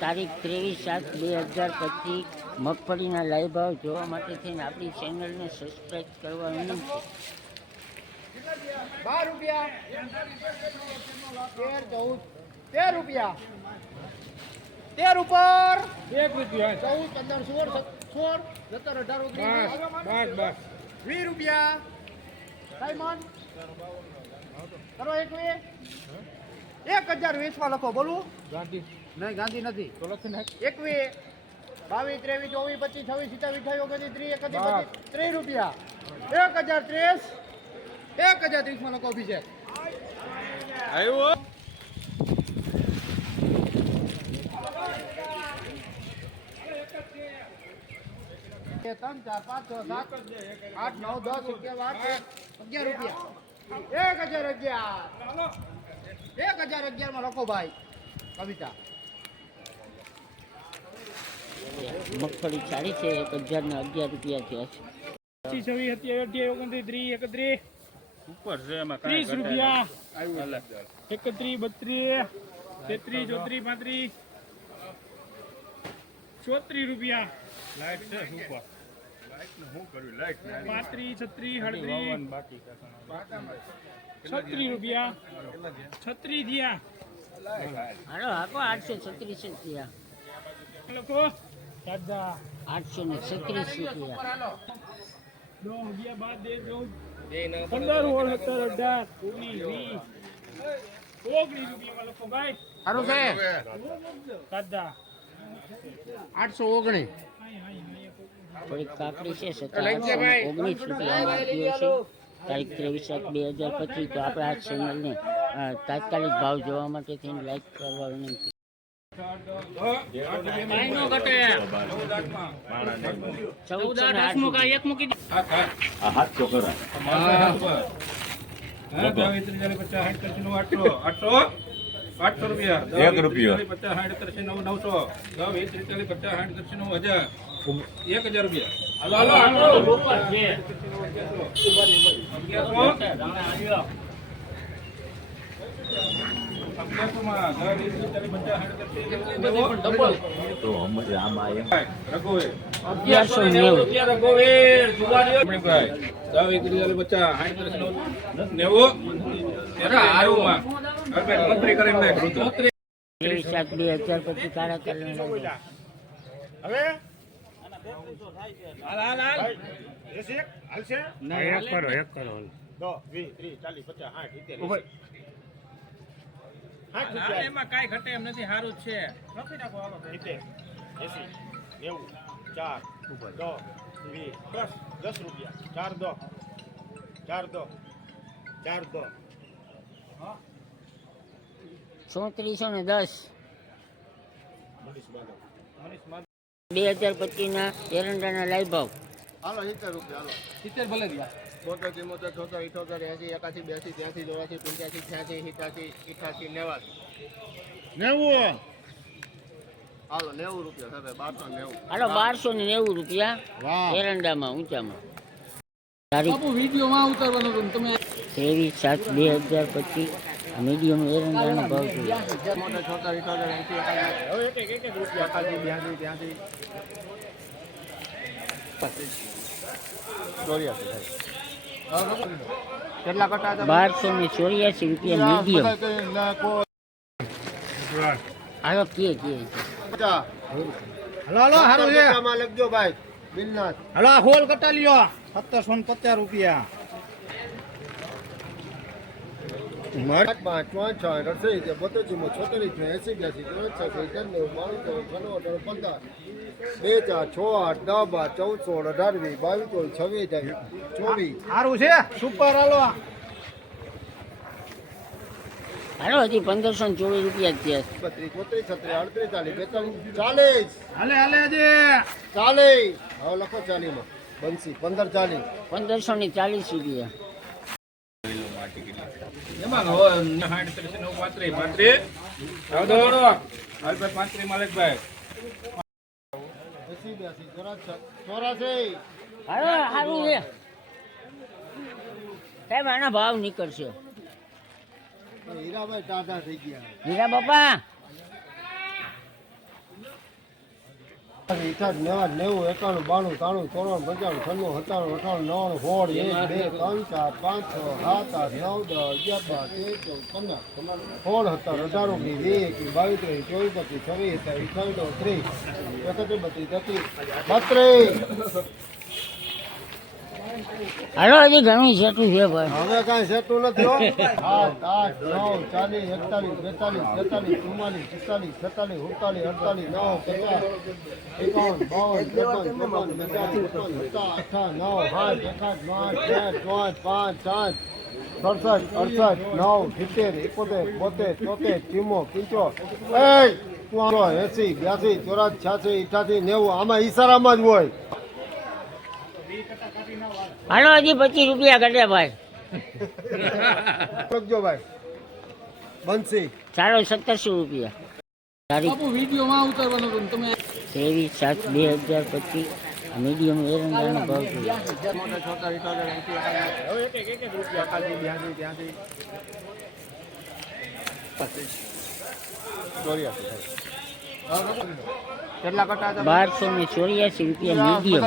તારીખ ત્રેવીસ સાત બે હજાર પચીસ મગફળીના લાઈવ ભાવ જોવા માટે થઈને આપણી ચેનલને સબસ્ક્રાઈબ કરવા વિનંતી. બાર રૂપિયા. તેર ચૌદ. તેર રૂપિયા. તેર ઉપર. એક રૂપિયા. ચૌદ પંદર સોળ સોળ સત્તર અઢાર રૂપિયા ઓગણીસ બસ બસ વીસ રૂપિયા. સાઈમન કરો એક એક હજાર વીસમાં લખો બોલું. ગાંધી. નહીં ગાંધી નથી. તો લખી નાખ. એકવી બાવીસ ત્રેવીસ ચોવીસ પચીસ છવ્વીસ સિત્તાવીસ અઠાવીસ ઓગણત્રીસ ત્રીસ એકત્રીસ બસ. બત્રીસ ત્રીસ રૂપિયા. એક હજાર ત્રીસ એક હજાર ત્રીસમાં લખો અભિષેક. છે ત્રણ ચાર પાંચ છ સાત આઠ નવ દસ અગિયાર અગિયાર રૂપિયા. એક હજાર અગિયાર. એક હજાર અગિયારમાં લખો ભાઈ કવિતા. મગફળી સારી છે એક હજારના અગિયાર રૂપિયા થયા છે. પચીસ છવ્વીસ સત્યાવીસ અઠ્યાવીસ ઓગણત્રીસ ત્રીસ એકત્રીસ. ઉપર છે એમાં ત્રીસ રૂપિયા. એકત્રીસ બત્રીસ તેત્રીસ ચોત્રીસ પાંત્રીસ. ચોત્રીસ રૂપિયા. લાઈટ છે ઉપર પાંત્રીસ છત્રીસ અડત્રીસ. છત્રીસ રૂપિયા. છત્રીસ થયા. હાલો. હાકો આઠસો છત્રીસ લોકો આઠસો ને છત્રીસ રૂપિયા. પંદર સત્તર અઢાર ઓગણીસ વીસ. ઓગણીસ રૂપિયામાં લખો ભાઈ. સારું છે? દાદા આઠસો ઓગણીસ થોડીક કાકડી છે ને ઓગણીસ છે. તારીખ ત્રેવીસ એક બે હજાર પચીસ તો આપણે આ ચેનલને ને તાત્કાલિક ભાવ જોવા માટે થઈને લાઈક કરવા વિનંતી ચૌદ આઠ એક મૂકી એક રૂપિયો. એક હજાર રૂપિયા તો અમે આમાં એમ અગિયારસો નેવું ત્રેવીસ સાત બે હજાર પચીસ કાળા કલરનો હવે એક કરો એક કરો. દો વીસ ત્રીસ ચાલીસ પચાસ સાઠ સિત્તેર રૂપિયા. એમાં કાંઈ ઘટે એમ નથી સારું જ છે. સિત્તેર એંસી નેવું ચાર દો વીસ દસ દસ રૂપિયા. ચાર દો ચાર દો ચાર દો ચોત્રીસો ને દસ. બે હજાર પચીસના એરંડાના લાઈવ ભાવ. હાલો સિત્તેર રૂપિયા હાલો. સિત્તેર ભલે રહ્યા. બોતેર ચુમ્મોતેર છોતેર ઇઠોતેર એસી એકાસી બ્યાસી ત્યાસી ચોરાસી પંચ્યાસી છ્યાસી સિત્યાસી ઇઠાસી નેવાસી નેવું. હાલો નેવું રૂપિયા સાથે બારસો નેવું. હાલો બારસો ને નેવું રૂપિયા એરંડામાં ઊંચામાં. તારીખ વિડીયોમાં ઉતારવાનું હતું તમે ત્રેવીસ સાત બે હજાર પચીસ. મીડિયમ એરંડાનો ભાવ છે. ચુમ્મોતેર છોતેર ઇઠોતેર એસી એકાસી હવે એક એક એક એક રૂપિયા એકાસી બ્યાસી ત્યાંસી. ચોર્યાસી થાય કેટલા કટા હતા? બારસો ને ચોર્યાસી રૂપિયા મીડિયમ હાલો કે કે હલો હલો હારું છે. લખજો ભાઈ બિલનાથ હલો હોલ કટા લ્યો? સત્તરસો ને પચાસ રૂપિયા. પાંચ પાંચ પાંચ છ અઠાસી કે બોતેર ચુમ્મો છોતેર છે એસી બ્યાસી સિત્તેર નેવું બાવીસ ચોવીસ અઢાર પંદર બે ચાર છ આઠ દસ બાર ચૌદ સોળ અઢાર વીસ બાવીસ ચોવીસ છવ્વીસ ચોવીસ. સારું છે? સુપર હાલો હાલો હજી પંદરસો ને ચોવીસ રૂપિયા જ થયા છે. બત્રીસ ચોત્રીસ છત્રીસ અડત્રીસ ચાલીસ બેતાલીસ ચાલીસ. હાલે હાલે હજી. ચાલીસ. હવે લખો ચાલીમાં. બંસી પંદર ચાલીસ. પંદરસો ને ચાલીસ રૂપિયા. સાહેબ આના ભાવ નીકળશે. હીરાભાઈ ટાટા થઈ ગયા. હીરા બાપા અઠાઠ નેવાઠ નેવું એકાણું બાણું ત્રાણું ચોરાણું પંચાણું છન્નું સત્તાણું અઠાણું નવાણું સોળ એક બે ત્રણ ચાર પાંચ છ સાત આઠ નવ દસ અગિયાર બાર તેર ચૌદ પંદર સોળ સત્તર અઢાર ઓગણીસ વીસ એકવીસ બાવીસ ત્રેવીસ ચોવીસ પચીસ છવ્વીસ સત્યાવીસ અઠ્ઠાવીસ ત્રીસ એકત્રીસ બત્રીસ તેત્રીસ બત્રીસ. હાલો હજી ઘણું સેટું છે ભાઈ. હવે કાંઈ સેટું નથી હો. આઠ આઠ નવ ચાલીસ એકતાલીસ બેતાલીસ તેતાલીસ ચુમ્માલીસ પિસ્તાલીસ છેતાલીસ સુડતાલીસ અડતાલીસ નવ પચાસ એકાવન બાવન ત્રેપન ચોપન પચાસ છપ્પન સત્તા અઠા નવ સાત એકાઠ નવ તેર ચોથ પાંચ સાત સડસઠ અડસઠ નવ સિત્તેર એકોતેર બોતેર ચોતેર ચીમો પીંચો એ એસી બ્યાસી ચોરાસી છ્યાસી ઇઠાસી નેવું આમાં ઈશારામાં જ હોય. હાલો હજી પચીસ રૂપિયા ઘટે ભાઈ. ભાઈ. બંસી ચાલો સત્તરસો રૂપિયા. તારીખ ત્રેવીસ સાત બે હજાર પચીસ. મીડિયમ એરંડાનો ભાવ છે. હવે એક એક એક એક રૂપિયા કેટલા કટા બારસો ને ચોર્યાસી રૂપિયા મીડિયમ.